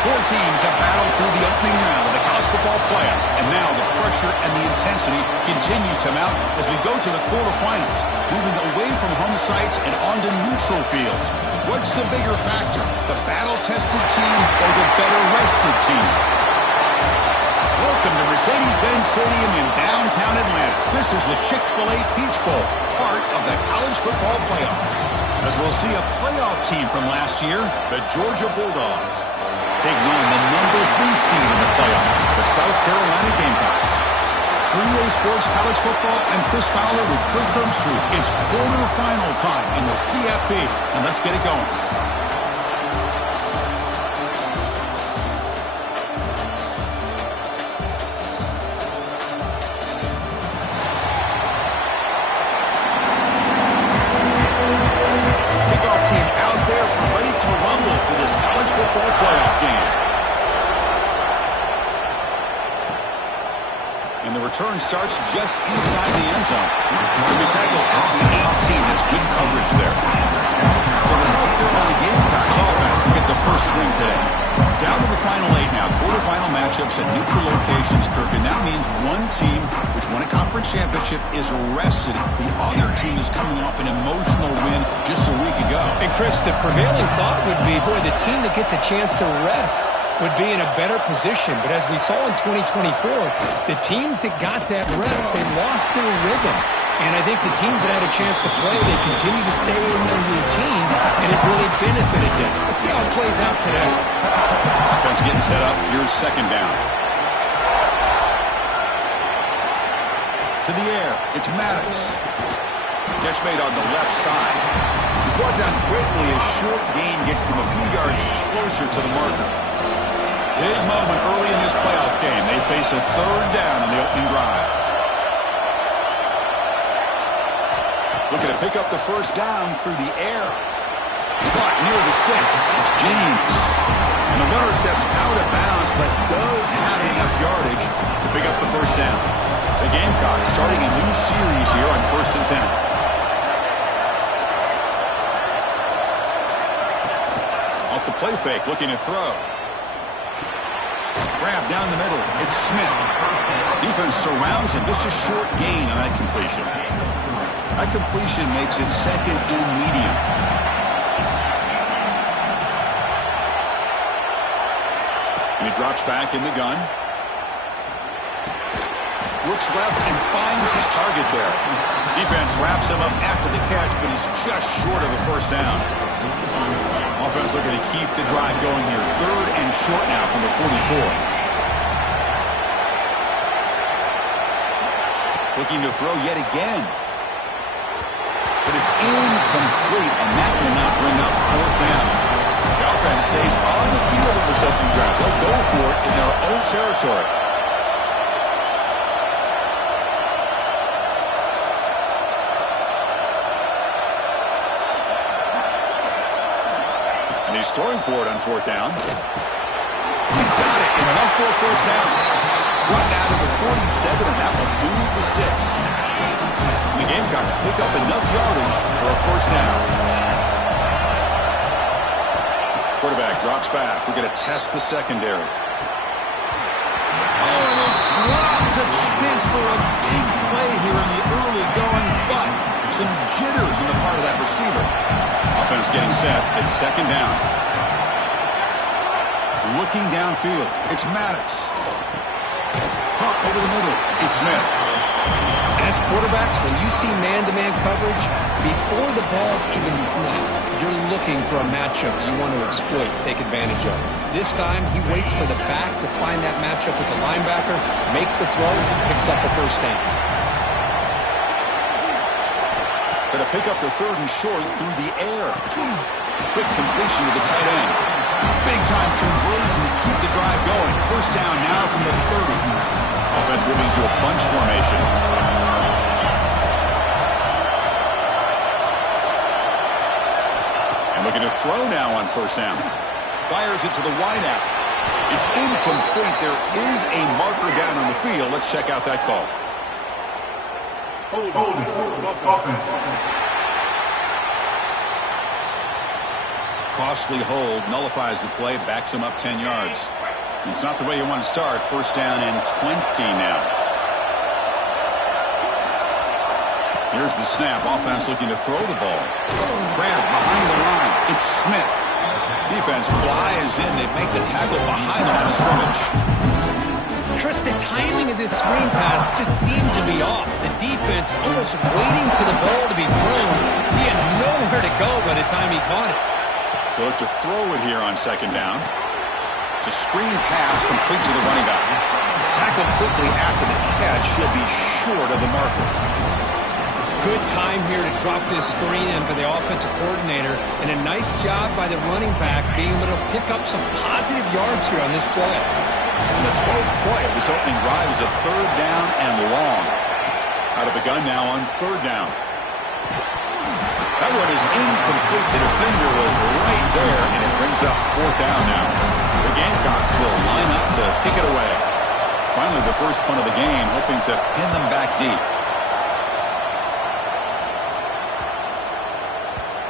Four teams have battled through the opening round of the college football playoff, and now the pressure and the intensity continue to mount as we go to the quarterfinals, moving away from home sites and onto neutral fields. What's the bigger factor, the battle-tested team or the better-rested team? Welcome to Mercedes-Benz Stadium in downtown Atlanta. This is the Chick-fil-A Peach Bowl, part of the college football playoff. As we'll see a playoff team from last year, the Georgia Bulldogs, taking on the number 3 seed in the playoff, the South Carolina Gamecocks. For EA Sports College Football, I'm Chris Fowler with Kirk Herbstreit. It's quarterfinal time in the CFP, and let's get it going. Football playoff game. And the return starts just inside the end zone. To be tackled at the 18. That's good coverage there. So the South Carolina Gamecocks offense will get the first swing today. Down to the final 8 now. Quarterfinal matchups at neutral locations, Kirk. And that means one team which won a conference championship is rested. The other team is coming off an emotional win just a week ago. And Chris, the prevailing thought would be, boy, the team that gets a chance to rest would be in a better position. But as we saw in 2024, the teams that got that rest, they lost their rhythm. And I think the teams that had a chance to play, they continue to stay in their routine, and it really benefited them. Let's see how it plays out today. Offense getting set up. Here's second down. To the air. It's Maddox. Catch made on the left side. He's brought down quickly. A short gain gets them a few yards closer to the marker. Big moment early in this playoff game. They face a third down on the opening drive. Looking to pick up the first down through the air. Caught near the sticks. It's James. And the runner steps out of bounds, but does have enough yardage to pick up the first down. The Gamecocks starting a new series here on 1st and 10. Off the play fake, looking to throw. Grab down the middle. It's Smith. Defense surrounds him. Just a short gain on that completion. That completion makes it second and medium. And he drops back in the gun. Looks left and finds his target there. Defense wraps him up after the catch, but he's just short of a first down. Offense looking to keep the drive going here. Third and short now from the 44. Looking to throw yet again. But it's incomplete, and that will not bring up fourth down. The offense stays on the field in this opening drive. They'll go for it in their own territory. And he's throwing for it on fourth down. He's got it. Enough for a first down. Brought down to the 47, and that will move the sticks. The Gamecocks pick up enough yardage for a first down. Quarterback drops back. We're going to test the secondary. Oh, and it's dropped to Spence for a big play here in the early going, but some jitters on the part of that receiver. Offense getting set. It's second down. Looking downfield. It's Maddox. Caught over the middle. It's Smith. As quarterbacks, when you see man-to-man coverage, before the ball's even snapped, you're looking for a matchup you want to exploit, take advantage of. This time, he waits for the back to find that matchup with the linebacker, makes the throw, picks up the first down. Going to pick up the third and short through the air. Quick completion to the tight end. Big-time conversion to keep the drive going. First down now from the 30. Offense moving to a bunch formation. And looking to throw now on first down. Fires it to the wideout. It's incomplete. There is a marker down on the field. Let's check out that call. costly hold nullifies the play, backs him up 10 yards. It's not the way you want to start. First down and 20 now. Here's the snap. Offense looking to throw the ball. Grab behind the line. It's Smith. Defense flies in. They make the tackle behind the line of scrimmage. Chris, the timing of this screen pass just seemed to be off. The defense almost waiting for the ball to be thrown. He had nowhere to go by the time he caught it. They'll look to throw it here on second down. It's a screen pass complete to the running back. Tackled quickly after the catch. He'll be short of the marker. Good time here to drop this screen in for the offensive coordinator, and a nice job by the running back being able to pick up some positive yards here on this play. And the 12th play of this opening drive is a third down and long. Out of the gun now on third down. That one is incomplete. The defender was right there, and it brings up fourth down now. The Gamecocks will line up to kick it away. Finally, the first punt of the game, hoping to pin them back deep.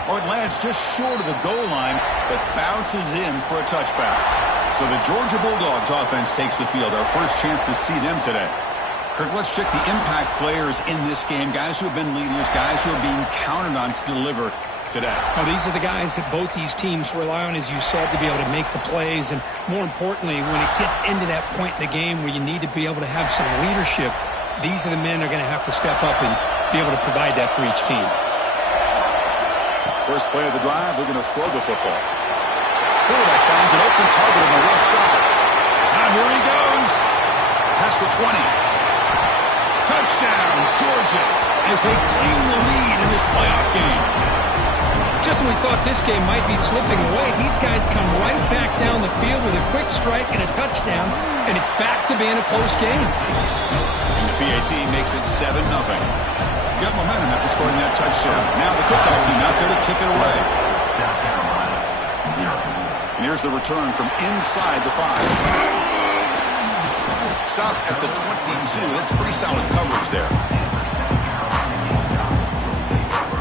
Oh, it lands just short of the goal line, but bounces in for a touchback. So the Georgia Bulldogs offense takes the field. Our first chance to see them today. Kirk, let's check the impact players in this game. Guys who have been leaders, guys who are being counted on to deliver today. Now, these are the guys that both these teams rely on, as you said, to be able to make the plays. And more importantly, when it gets into that point in the game where you need to be able to have some leadership, these are the men that are going to have to step up and be able to provide that for each team. First play of the drive, they're going to throw the football. Quarterback finds an open target on the left side. Now here he goes. Past the 20. Touchdown, Georgia, as they claim the lead in this playoff game. Just when we thought this game might be slipping away, these guys come right back down the field with a quick strike and a touchdown, and it's back to being a close game. And the PAT makes it 7-0. Got momentum after scoring that touchdown. Now the kickoff team out there to kick it away. And here's the return from inside the 5. Stop at the 22. That's pretty solid coverage there.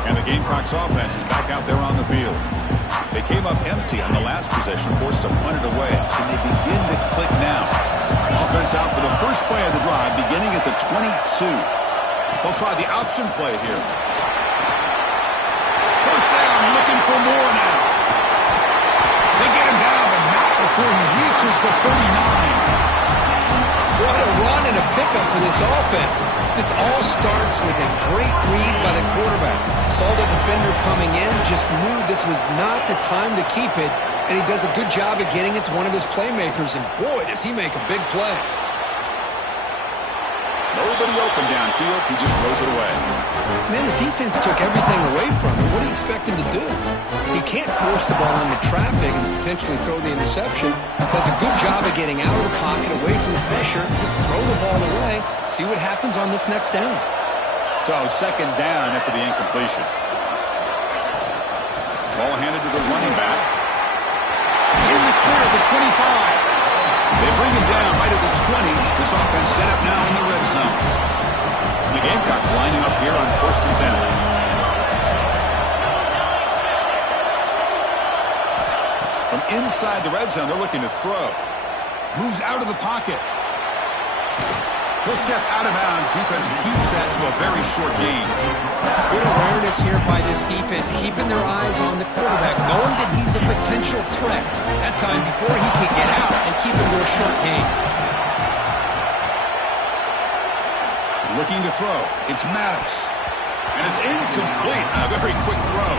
And the Gamecocks offense is back out there on the field. They came up empty on the last possession, forced to punt it away. Can they begin to click now? Offense out for the first play of the drive, beginning at the 22. They'll try the option play here. First down, looking for more now. They get him down, but not before he reaches the 39. What a run and a pickup for this offense. This all starts with a great read by the quarterback. Saw the defender coming in, just knew this was not the time to keep it, and he does a good job of getting it to one of his playmakers, and boy, does he make a big play. Nobody open downfield. He just throws it away. Man, the defense took everything away from him. What do you expect him to do? He can't force the ball into traffic and potentially throw the interception. Does a good job of getting out of the pocket, away from the pressure. Just throw the ball away. See what happens on this next down. So second down after the incompletion. Ball handed to the running back. In the clear at the 25. They bring him down right at the 20. This offense set up now in the red zone. The Gamecocks lining up here on 1st and 10. From inside the red zone, they're looking to throw. Moves out of the pocket. He'll step out of bounds. Defense keeps that to a very short gain. Good awareness here by this defense, keeping their eyes on the quarterback, knowing that he's a potential threat. That time, before he can get out, they keep him to a short gain. Looking to throw. It's Maddox. And it's incomplete. A very quick throw.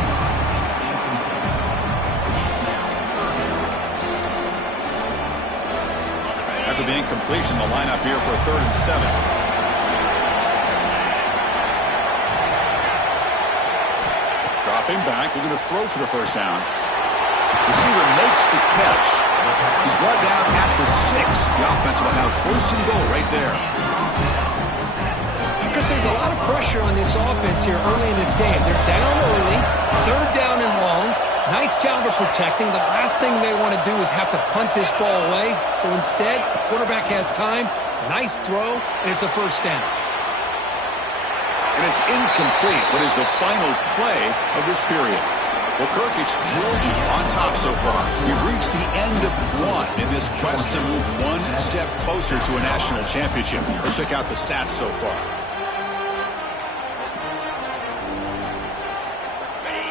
After the incompletion, the lineup here for a 3rd and 7. Dropping back, looking to throw for the first down. Receiver makes the catch. He's brought down at the 6. The offense will have 1st and goal right there. Chris, there's a lot of pressure on this offense here early in this game. They're down early, 3rd down and long. Nice job of protecting. The last thing they want to do is have to punt this ball away. So instead, the quarterback has time. Nice throw, and it's a 1st down. And it's incomplete, but is the final play of this period. Well, Kirk, it's Georgia on top so far. We've reached the end of one in this quest to move one step closer to a national championship. Let's check out the stats so far.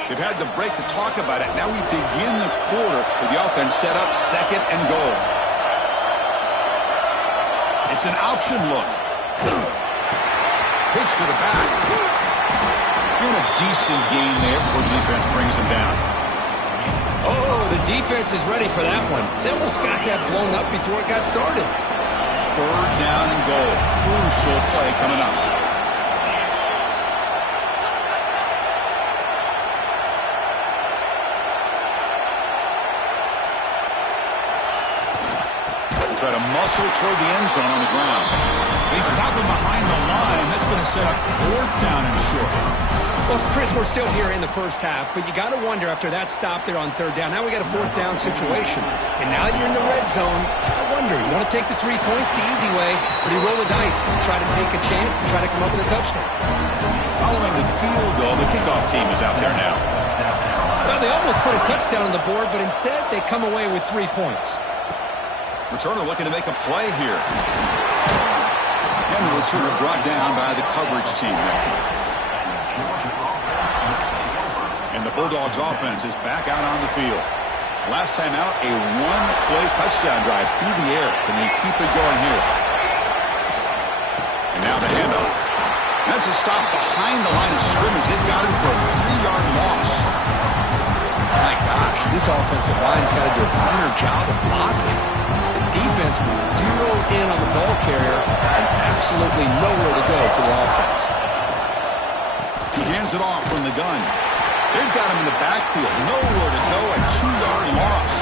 They've had the break to talk about it. Now we begin the quarter with the offense set up, second and goal. It's an option look. Pitch to the back. And a decent gain there before the defense brings him down. Oh, the defense is ready for that one. They almost got that blown up before it got started. Third down and goal. Crucial play coming up. Try to muscle toward the end zone on the ground. They stop him behind the line. That's going to set up fourth down and short. Well, Chris, we're still here in the first half, but you got to wonder after that stop there on third down. Now we got a fourth down situation. And now you're in the red zone. I wonder, you want to take the 3 points the easy way, or do you roll the dice and try to take a chance and try to come up with a touchdown? Following the field goal, the kickoff team is out there now. Well, they almost put a touchdown on the board, but instead they come away with 3 points. Returner looking to make a play here. And the returner brought down by the coverage team. And the Bulldogs offense is back out on the field. Last time out, a one-play touchdown drive through the air. Can they keep it going here? And now the handoff. That's a stop behind the line of scrimmage. They've got him for a 3-yard loss. My gosh, this offensive line's got to do a better job of blocking. The defense was zeroed in on the ball carrier and absolutely nowhere to go for the offense. He hands it off from the gun. They've got him in the backfield. Nowhere to go, a 2-yard loss.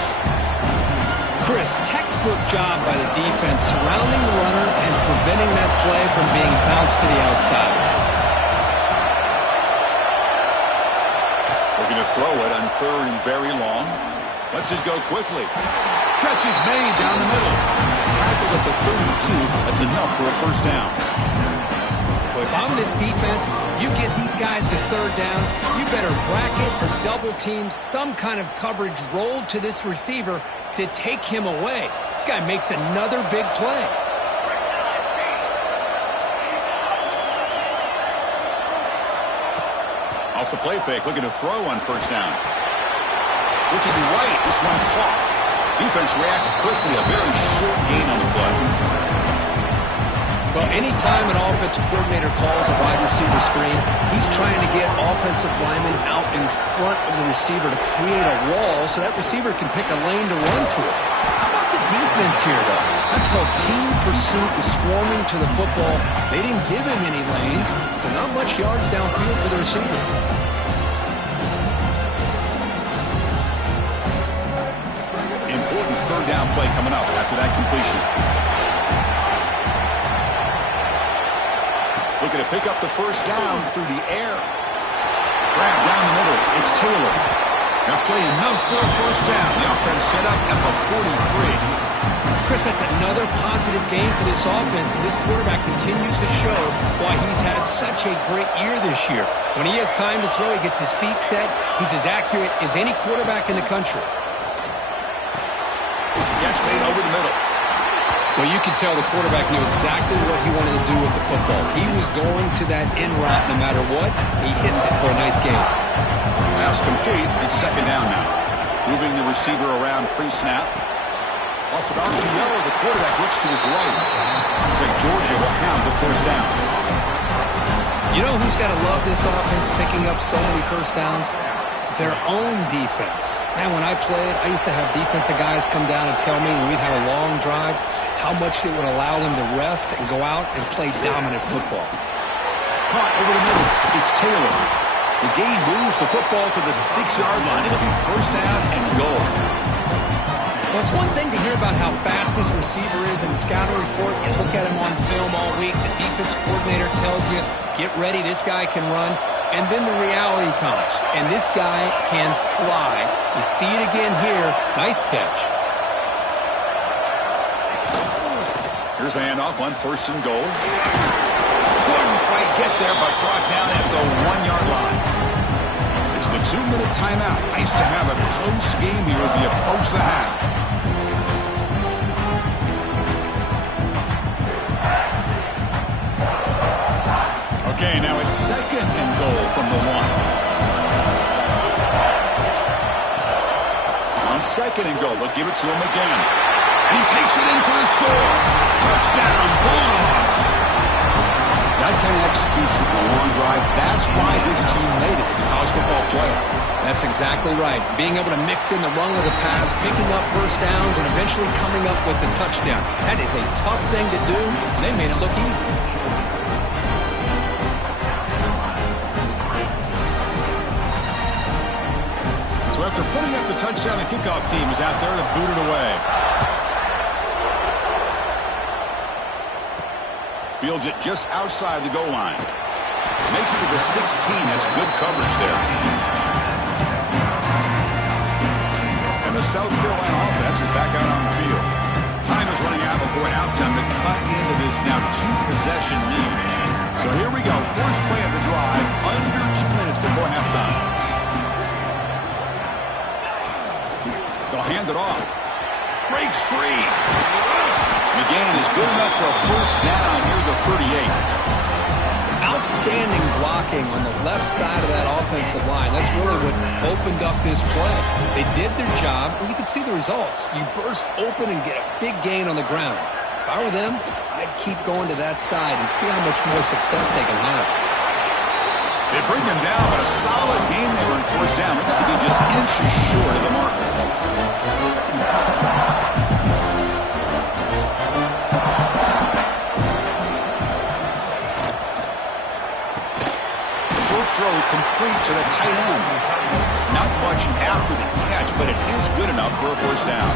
Chris, textbook job by the defense surrounding the runner and preventing that play from being bounced to the outside. Looking to throw it on third and very long. Lets it go quickly. Catch is made down the middle. Tackled at the 32. That's enough for a first down. Well, if I'm this defense, you get these guys to third down, you better bracket or double team some kind of coverage rolled to this receiver to take him away. This guy makes another big play. Off the play fake, looking to throw on first down. Looking right, this one caught. Defense reacts quickly, a very short gain on the play. Well, anytime an offensive coordinator calls a wide receiver screen, he's trying to get offensive linemen out in front of the receiver to create a wall so that receiver can pick a lane to run through. How about the defense here, though? That's called team pursuit and swarming to the football. They didn't give him any lanes, so not much yards downfield for the receiver. Important third down play coming up after that completion. Looking to pick up the first down through the air. Grab down the middle. It's Taylor. That play enough for a first down. The offense set up at the 43. Chris, that's another positive game for this offense, and this quarterback continues to show why he's had such a great year this year. When he has time to throw, he gets his feet set. He's as accurate as any quarterback in the country. Catch made over the middle. Well, you could tell the quarterback knew exactly what he wanted to do with the football. He was going to that in route no matter what. He hits it for a nice gain. Pass complete. It's second down now. Moving the receiver around pre-snap. Off an RPO, the quarterback looks to his right. Looks like Georgia will have the first down. You know who's got to love this offense picking up so many first downs? Their own defense. Man, when I played, I used to have defensive guys come down and tell me when we'd have a long drive how much it would allow them to rest and go out and play dominant football. Caught over the middle. It's Taylor. The game moves the football to the 6-yard line. It'll be first down and goal. Well, it's one thing to hear about how fast this receiver is in the scouting report. You look at him on film all week. The defense coordinator tells you, get ready, this guy can run. And then the reality comes. And this guy can fly. You see it again here. Nice catch. Here's the handoff on first and goal. Couldn't quite get there, but brought down at the 1-yard line. It's the 2-minute timeout. Nice to have a close game here as we approach the half. Okay, now it's 2nd and goal from the 1. On 2nd and goal, they'll give it to him again. And he takes it in for the score. Touchdown, Bulldogs. That kind of execution on a long drive, that's why this team made it to the college football playoff. That's exactly right. Being able to mix in the run of the pass, picking up first downs, and eventually coming up with the touchdown. That is a tough thing to do, and they made it look easy. So after putting up the touchdown, the kickoff team is out there to boot it away. Fields it just outside the goal line. Makes it to the 16. That's good coverage there. And the South Carolina offense is back out on the field. Time is running out before halftime to cut into this now 2-possession lead. So here we go. First play of the drive, under 2 minutes before halftime. They'll hand it off. Breaks free. McGann is good enough for a first down near the 38. Outstanding blocking on the left side of that offensive line. That's really what opened up this play. They did their job, and you can see the results. You burst open and get a big gain on the ground. If I were them, I'd keep going to that side and see how much more success they can have. They bring them down, but a solid game there in first down. Looks to be just inches short of the mark. Short throw complete to the tight end. Not much after the catch, but it is good enough for a first down.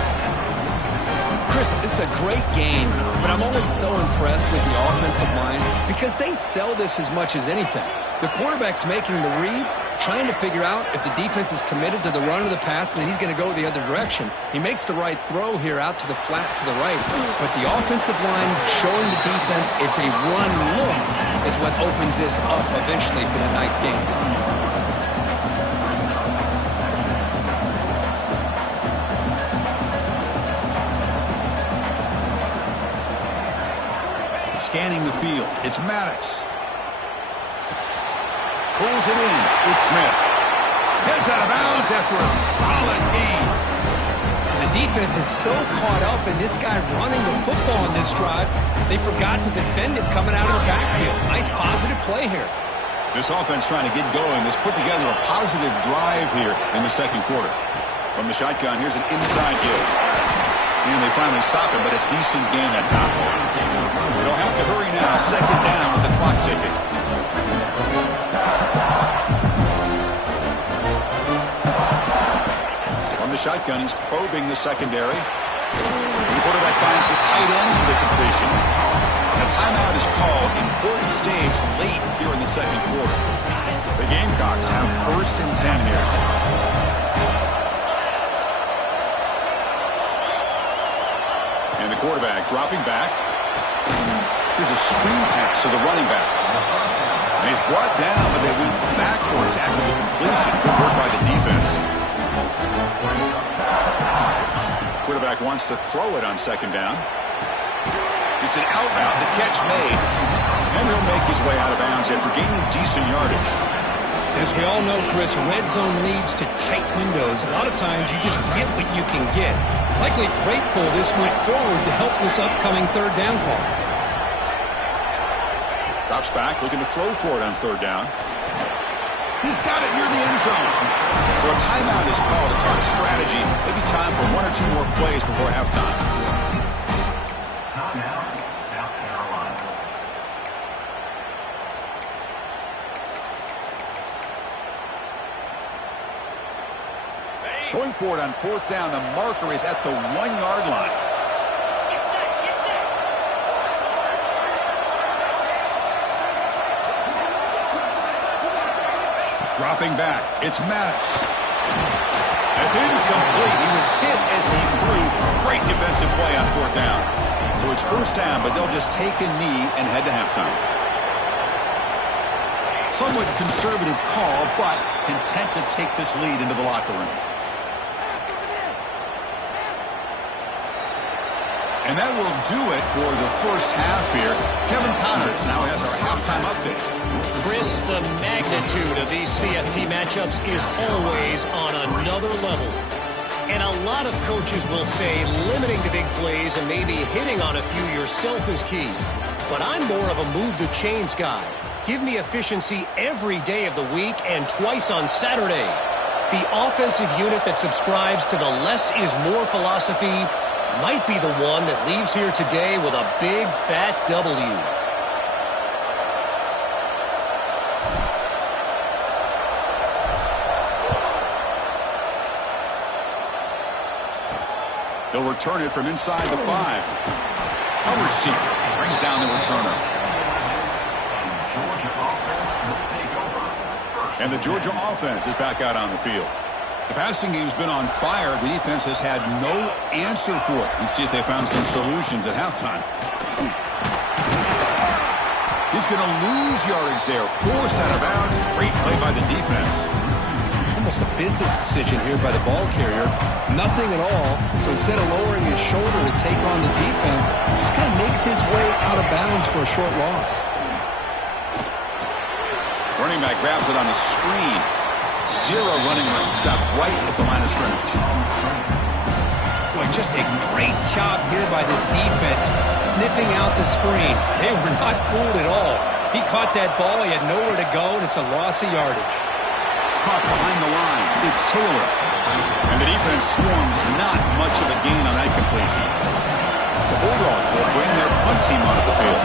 Chris, this is a great game, but I'm always so impressed with the offensive line because they sell this as much as anything. The quarterback's making the read, trying to figure out if the defense is committed to the run or the pass, and then he's going to go the other direction. He makes the right throw here out to the flat to the right, but the offensive line showing the defense it's a run look is what opens this up eventually for that nice game. Scanning the field, it's Maddox. Pulls it in. It's Smith. Heads out of bounds after a solid gain. The defense is so caught up in this guy running the football in this drive, they forgot to defend it coming out of the backfield. Nice positive play here. This offense trying to get going has put together a positive drive here in the second quarter. From the shotgun, here's an inside give. And they finally stop him, but a decent gain that time. They'll have to hurry now. Second down with the clock ticking. The shotgun, he's probing the secondary. The quarterback finds the tight end for the completion. A timeout is called. Important stage late here in the second quarter. The Gamecocks have 1st and 10 here. And the quarterback dropping back. Here's a screen pass to the running back. And he's brought down, but they went backwards after the completion. Good work by the defense. Quarterback wants to throw it on second down. It's an out route. The catch made. And he'll make his way out of bounds after gaining decent yardage. As we all know, Chris, red zone leads to tight windows. A lot of times you just get what you can get. Likely grateful this went forward to help this upcoming third down call. Drops back, looking to throw for it on third down. He's got it near the end zone. So a timeout is called to talk strategy. Maybe time for 1 or 2 more plays before halftime. Timeout, South Carolina. Going forward on fourth down, the marker is at the 1-yard line. Dropping back, it's Maddox. That's incomplete. He was hit as he threw. Great defensive play on fourth down. So it's first down, but they'll just take a knee and head to halftime. Somewhat conservative call, but content to take this lead into the locker room. And that will do it for the first half here. Kevin Connors now has our halftime update. Chris, the magnitude of these CFP matchups is always on another level. And a lot of coaches will say limiting the big plays and maybe hitting on a few yourself is key. But I'm more of a move the chains guy. Give me efficiency every day of the week and twice on Saturday. The offensive unit that subscribes to the less is more philosophy might be the one that leaves here today with a big fat W. They'll return it from inside the 5. Coverage team brings down the returner. And the Georgia offense is back out on the field. The passing game's been on fire. The defense has had no answer for it. Let's see if they found some solutions at halftime. He's going to lose yardage there. Forced out of bounds. Great play by the defense. Almost a business decision here by the ball carrier. Nothing at all. So instead of lowering his shoulder to take on the defense, he just kind of makes his way out of bounds for a short loss. Running back grabs it on the screen. 0 running room. Stop right at the line of scrimmage. Boy, just a great job here by this defense, sniffing out the screen. They were not fooled at all. He caught that ball. He had nowhere to go, and it's a loss of yardage. Caught behind the line. It's Taylor. And the defense swarms not much of a gain on that completion. The Bulldogs will bring their punt team onto the field.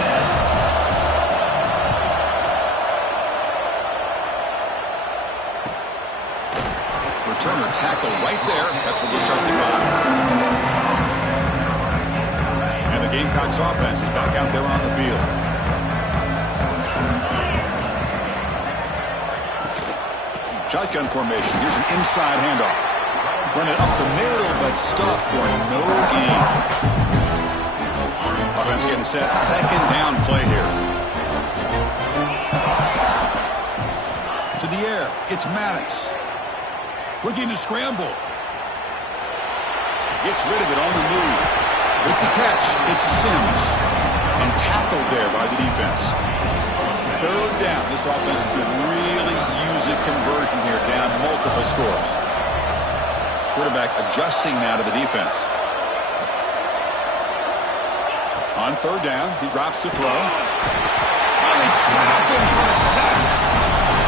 Returner tackle right there. That's what they start the run. And the Gamecocks offense is back out there on the field. Shotgun formation. Here's an inside handoff. Run it up the middle, but stuffed for no gain. Offense getting set. Second down play here. To the air. It's Maddox. Looking to scramble. Gets rid of it on the move. With the catch, it's Sims. And tackled there by the defense. Third down. This offense could really use a conversion here, down multiple scores. Quarterback adjusting now to the defense. On third down, he drops to throw. And they trap him for a sack.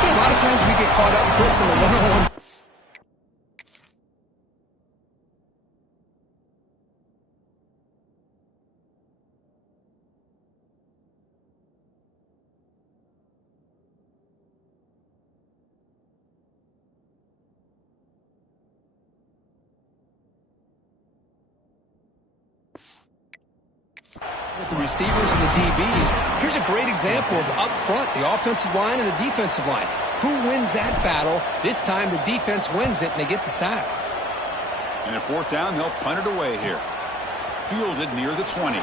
A lot of times we get caught up, Chris, in the one-on-one. With the receivers and the DBs, here's a great example of up front, the offensive line and the defensive line. Who wins that battle? This time the defense wins it and they get the sack. And at fourth down, they'll punt it away here. Fielded near the 20.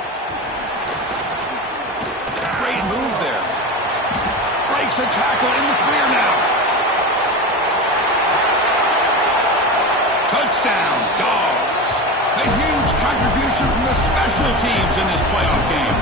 Great move there. Breaks a tackle in the clear now. Touchdown, Dogs. A huge contribution from the special teams in this playoff game.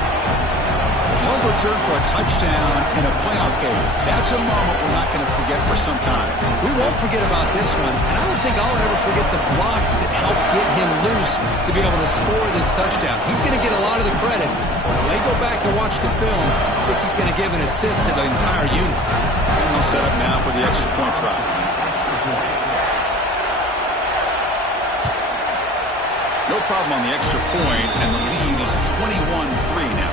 Punt return for a touchdown in a playoff game. That's a moment we're not going to forget for some time. We won't forget about this one, and I don't think I'll ever forget the blocks that helped get him loose to be able to score this touchdown. He's going to get a lot of the credit. When they go back and watch the film, I think he's going to give an assist to the entire unit. And they'll set up now for the extra point try. No problem on the extra point, and the lead is 21-3 now.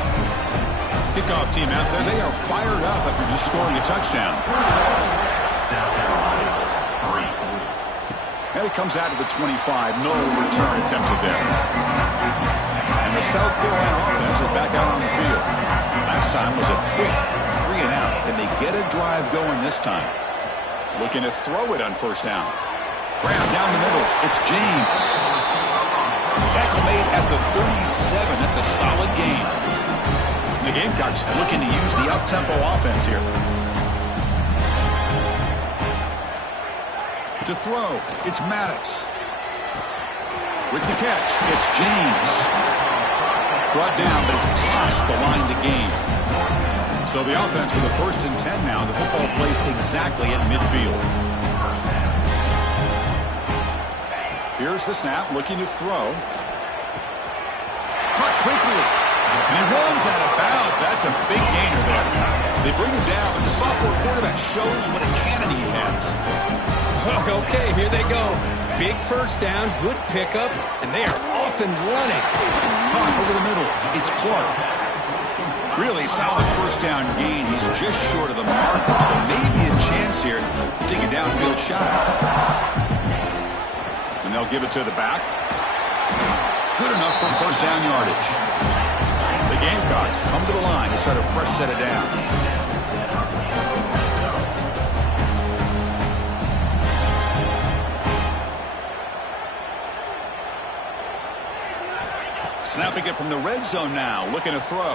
Kickoff team out there, they are fired up after just scoring a touchdown. And it comes out of the 25. No return attempted there. And the South Carolina offense is back out on the field. Last time was a quick 3-and-out. Can they get a drive going this time? Looking to throw it on first down. Grab down the middle. It's James. Tackle made at the 37. That's a solid gain. The Gamecocks looking to use the up-tempo offense here. To throw, it's Maddox. With the catch, it's James. Brought down, but it's past the line to gain. So the offense with a 1st and 10 now. The football placed exactly at midfield. Here's the snap, looking to throw. Caught quickly. And he runs out of bounds. That's a big gainer there. They bring him down, but the sophomore quarterback shows what a cannon he has. Okay, here they go. Big first down, good pickup, and they are off and running. Caught over the middle. It's Clark. Really solid first down gain. He's just short of the marker, so maybe a chance here to take a downfield shot. And they'll give it to the back. Good enough for first down yardage. The Gamecocks come to the line to start a fresh set of downs. Snapping it from the red zone now, looking to throw.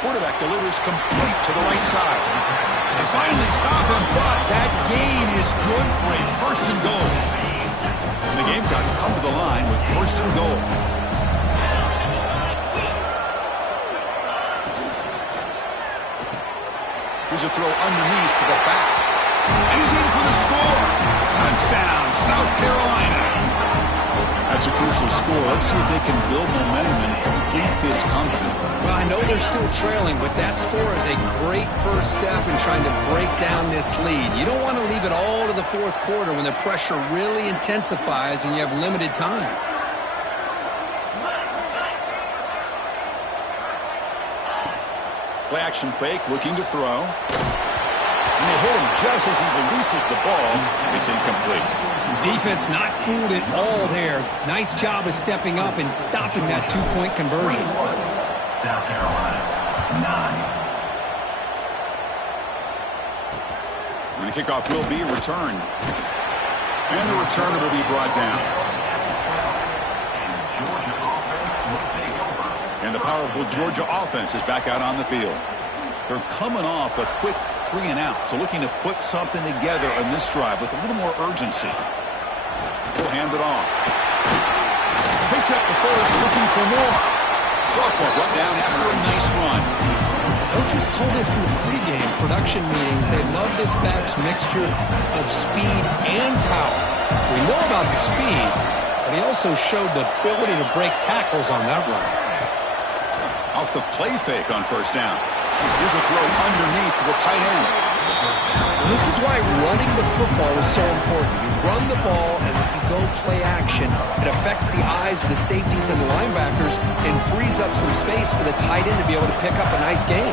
Quarterback delivers complete to the right side. They finally stop him, but that gain is good for a 1st and goal. And the Gamecocks come to the line with 1st and goal. Here's a throw underneath to the back. And he's in for the score. Touchdown, South Carolina. That's a crucial score. Let's see if they can build momentum and complete this comeback. Well, I know they're still trailing, but that score is a great first step in trying to break down this lead. You don't want to leave it all to the 4th quarter when the pressure really intensifies and you have limited time. Play action fake, looking to throw. And they hit him just as he releases the ball. It's incomplete. Defense not fooled at all there. Nice job of stepping up and stopping that 2-point conversion. South Carolina, 9. And the kickoff will be returned. And the returner will be brought down. And the powerful Georgia offense is back out on the field. They're coming off a quick 3 and out, so looking to put something together on this drive with a little more urgency. He'll hand it off. Picks up the first, looking for more. Sophomore brought down after a nice run. Coaches told us in the pregame production meetings they love this back's mixture of speed and power. We know about the speed, but he also showed the ability to break tackles on that run. Off the play fake on first down. Here's a throw underneath to the tight end. This is why running the football is so important. You run the ball and then you go play action. It affects the eyes of the safeties and the linebackers and frees up some space for the tight end to be able to pick up a nice gain.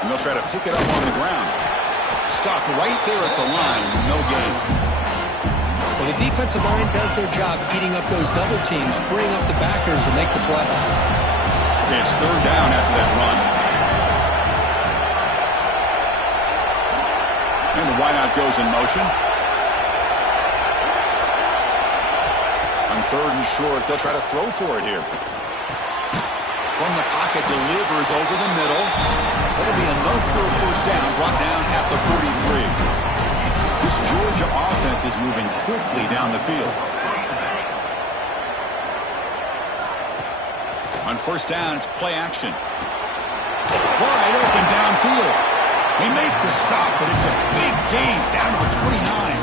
And they'll try to pick it up on the ground. Stop right there at the line. No gain. Well, the defensive line does their job eating up those double teams, freeing up the backers to make the play. It's 3rd down after that run. And the wideout goes in motion. On 3rd and short, they'll try to throw for it here. From the pocket, delivers over the middle. That'll be enough for a first down, brought down at the 43. This Georgia offense is moving quickly down the field. On first down, it's play action. Wide open downfield. They make the stop, but it's a big gain down to the 29.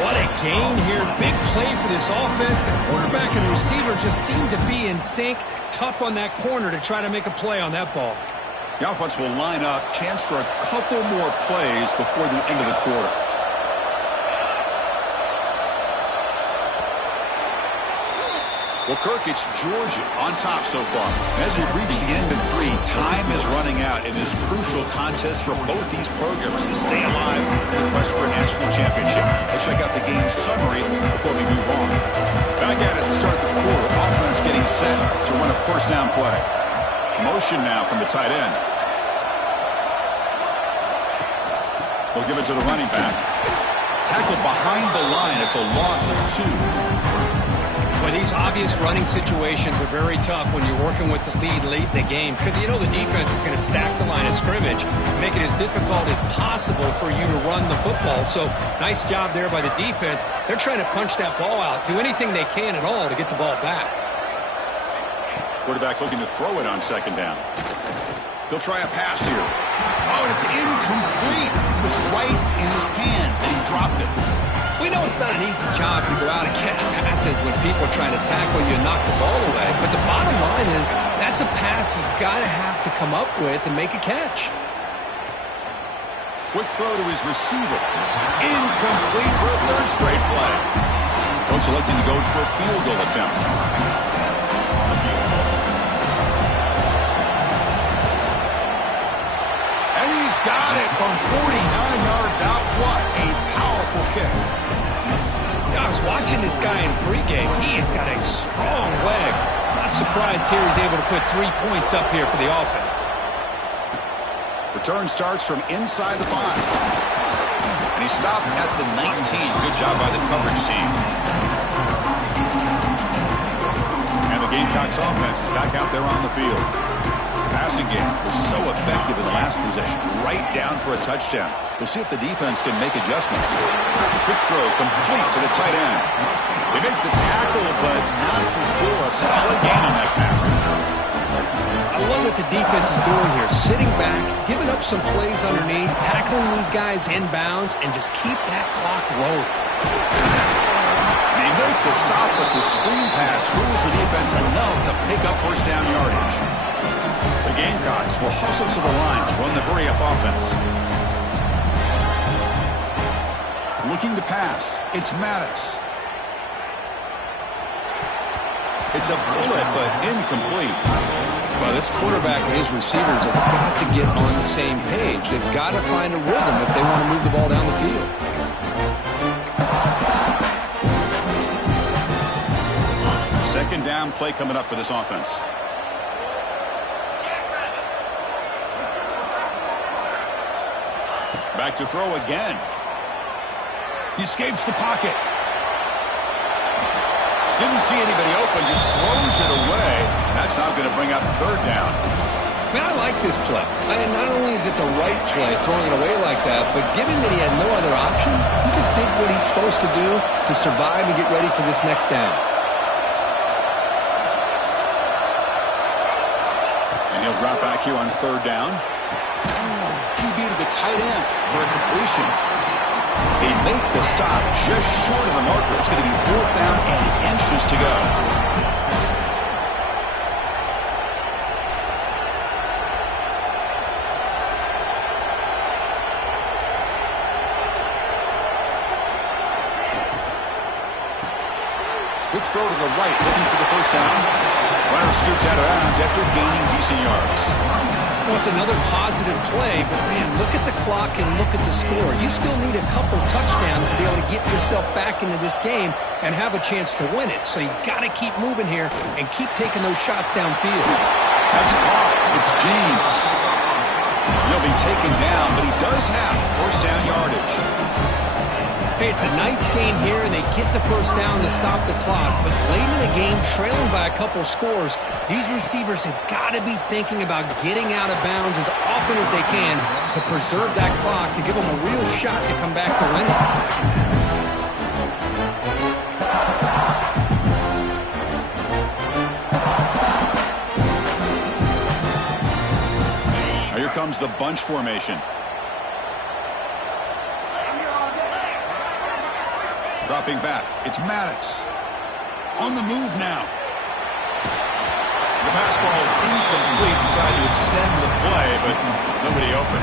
What a gain here. Big play for this offense. The quarterback and receiver just seem to be in sync. Tough on that corner to try to make a play on that ball. The offense will line up. Chance for a couple more plays before the end of the quarter. Well, Kirk, it's Georgia on top so far. As we reach the end of 3, time is running out in this crucial contest for both these programs to stay alive in the quest for a national championship. Let's check out the game summary before we move on. Back at it to start the quarter. Offense getting set to run a first down play. Motion now from the tight end. They'll give it to the running back. Tackled behind the line. It's a loss of 2. Well, Boy, these obvious running situations are very tough when you're working with the lead late in the game because you know the defense is going to stack the line of scrimmage, make it as difficult as possible for you to run the football. So nice job there by the defense. They're trying to punch that ball out, do anything they can at all to get the ball back. Quarterback looking to throw it on second down. He'll try a pass here. Oh, and it's incomplete. It was right in his hands, and he dropped it. We know it's not an easy job to go out and catch passes when people are trying to tackle you and knock the ball away. But the bottom line is that's a pass you've got to have to come up with and make a catch. Quick throw to his receiver. Incomplete for a third straight play. Coach electing to go for a field goal attempt. And he's got it from 49 yards out. What a powerful kick. I was watching this guy in pregame. He has got a strong leg. Not surprised here he's able to put 3 points up here for the offense. Return starts from inside the 5. And he stopped at the 19. Good job by the coverage team. And the Gamecocks offense is back out there on the field. The passing game was so effective in the last possession. Right down for a touchdown. We'll see if the defense can make adjustments. Quick throw complete to the tight end. They make the tackle, but not before a solid gain on that pass. I love what the defense is doing here. Sitting back, giving up some plays underneath, tackling these guys inbounds, and just keep that clock rolling. They make the stop, but the screen pass fools the defense enough to pick up first down yardage. The Gamecocks will hustle to the line to run the hurry-up offense. Looking to pass. It's Maddox. It's a bullet, but incomplete. Well, this quarterback and his receivers have got to get on the same page. They've got to find a rhythm if they want to move the ball down the field. Second down play coming up for this offense. Back to throw again. He escapes the pocket. Didn't see anybody open, just throws it away. That's not going to bring out third down. Man, I like this play. Not only is it the right play, throwing it away like that, but given that he had no other option, he just did what he's supposed to do to survive and get ready for this next down. And he'll drop back here on third down. QB to the tight end for a completion. They make the stop just short of the marker. It's going to be fourth down and inches to go. Quick throw to the right, looking for the first down. Runner scoots out of bounds after gaining decent yards. Well, it's another positive play, but man, look at the clock and look at the score. You still need a couple touchdowns to be able to get yourself back into this game and have a chance to win it. So you got to keep moving here and keep taking those shots downfield. That's caught. It's James. He'll be taken down, but he does have first down yardage. Hey, it's a nice gain here, and they get the first down to stop the clock. But late in the game, trailing by a couple scores, these receivers have got to be thinking about getting out of bounds as often as they can to preserve that clock, to give them a real shot to come back to win it. Now here comes the bunch formation. Dropping back. It's Maddox. On the move now. The pass ball is incomplete. Trying to extend the play, but nobody open.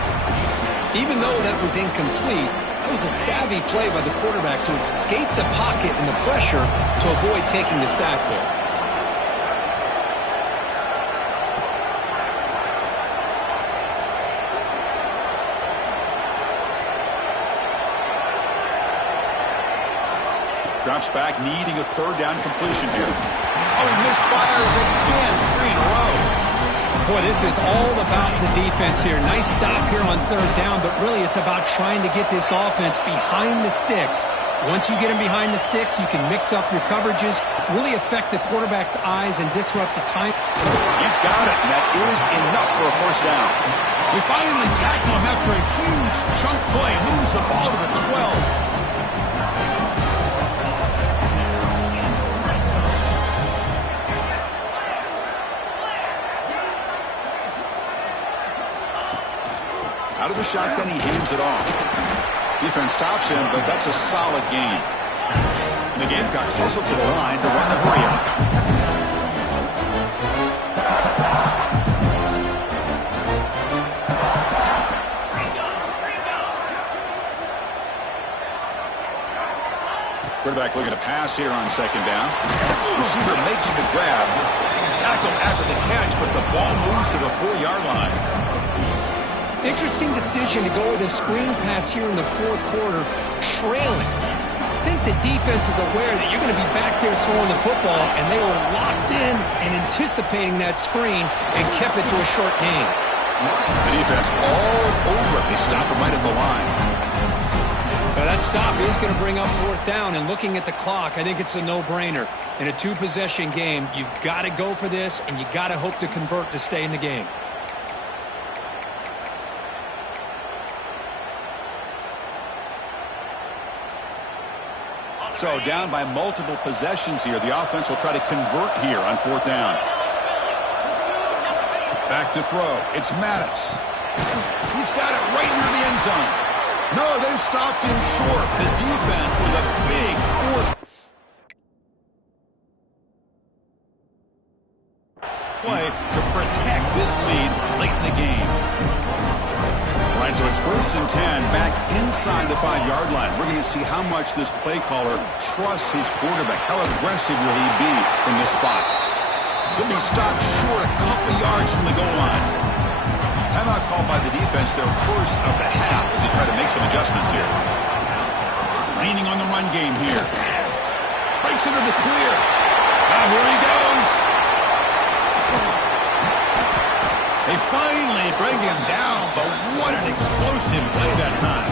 Even though that was incomplete, that was a savvy play by the quarterback to escape the pocket and the pressure to avoid taking the sack there. Drops back, needing a third down completion here. Oh, he misfires again, 3 in a row. Boy, this is all about the defense here. Nice stop here on third down, but really it's about trying to get this offense behind the sticks Once you get him behind the sticks, you can mix up your coverages, really affect the quarterback's eyes and disrupt the time. He's got it, and that is enough for a first down. We finally tackle him after a huge chunk play. Moves the ball to the 12. Out of the shotgun, he hands it off. Defense stops him, but that's a solid gain. And the Gamecocks hustle to the line to run the hurry-up. Quarterback looking to pass here on second down. Receiver makes the grab. Tackled after the catch, but the ball moves to the 4-yard line. Interesting decision to go with a screen pass here in the fourth quarter, trailing. I think the defense is aware that you're going to be back there throwing the football, and they were locked in and anticipating that screen and kept it to a short gain. The defense all over it. They stop him right at the line. Well, that stop is going to bring up fourth down, and looking at the clock, I think it's a no-brainer. In a two-possession game, you've got to go for this, and you've got to hope to convert to stay in the game. So down by multiple possessions here. The offense will try to convert here on fourth down. Back to throw. It's Maddox. He's got it right near the end zone. No, they've stopped him short. The defense with a big fourth play to protect this lead late in the game. All right, so it's 1st and 10 back inside the 5-yard line. We're going to see how much this play caller trusts his quarterback. How aggressive will he be from this spot? He'll be stopped short a couple yards from the goal line. Timeout called by the defense, their first of the half, as they try to make some adjustments here. Leaning on the run game here. Breaks into the clear. Now here he goes. They finally bring him down, but what an explosive play that time.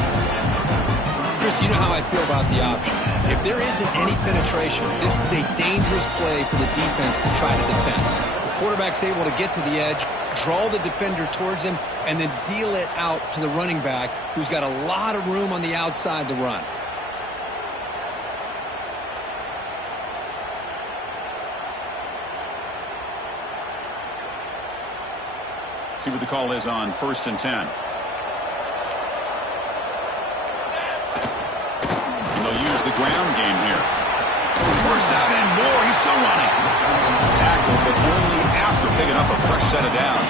Chris, you know how I feel about the option. If there isn't any penetration, this is a dangerous play for the defense to try to defend. The quarterback's able to get to the edge, draw the defender towards him, and then deal it out to the running back, who's got a lot of room on the outside to run. See what the call is on 1st and 10. And they'll use the ground game here. First down and more. He's still running. Tackle, but only after picking up a fresh set of downs.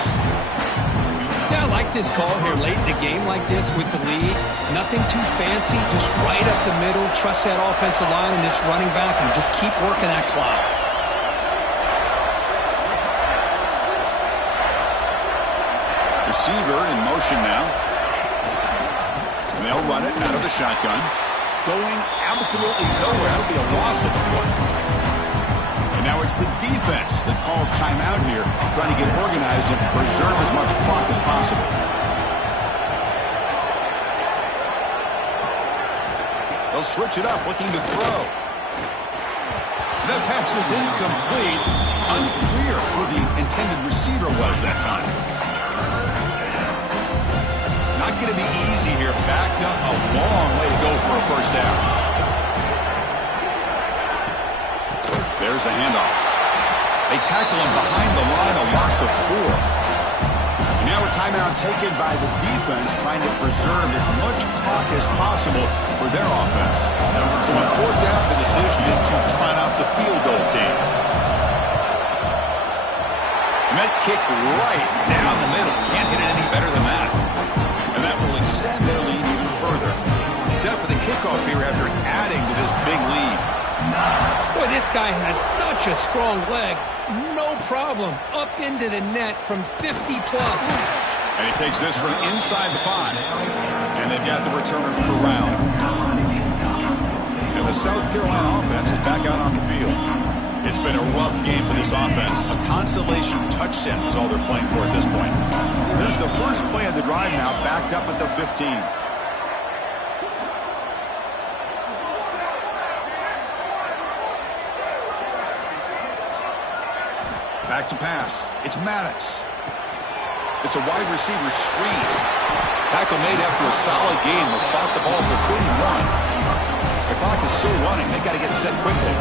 Yeah, I like this call here late in the game like this with the lead. Nothing too fancy, just right up the middle. Trust that offensive line and this running back and just keep working that clock. Receiver in motion now. They'll run it out of the shotgun. Going absolutely nowhere. That'll be a loss of the play. And now it's the defense that calls timeout here, trying to get organized and preserve as much clock as possible. They'll switch it up, looking to throw. That pass is incomplete. Unclear who the intended receiver was that time. Not going to be easy here. Backed up a long way to go for a first down. There's the handoff. They tackle him behind the line, a loss of 4. And now a timeout taken by the defense, trying to preserve as much clock as possible for their offense. So on fourth down, the decision is to trot out the field goal team. And that kick right down the middle. Can't hit it any better than that. And that will extend their lead even further. Set for the kickoff here after adding to this big lead. Boy, this guy has such a strong leg. No problem. Up into the net from 50-plus. And he takes this from inside the 5. And they've got the returner corralled. And the South Carolina offense is back out on the field. It's been a rough game for this offense. A consolation touchdown is all they're playing for at this point. Here's the first play of the drive now, backed up at the 15. Back to pass. It's Maddox. It's a wide receiver screen. Tackle made after a solid gain. Will spot the ball for 31. The clock is still running. They got to get set quickly.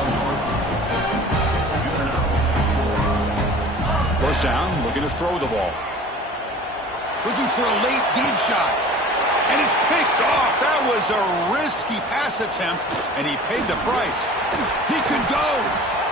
First down, looking to throw the ball. Looking for a late deep shot. And it's picked off. That was a risky pass attempt, and he paid the price. He could go.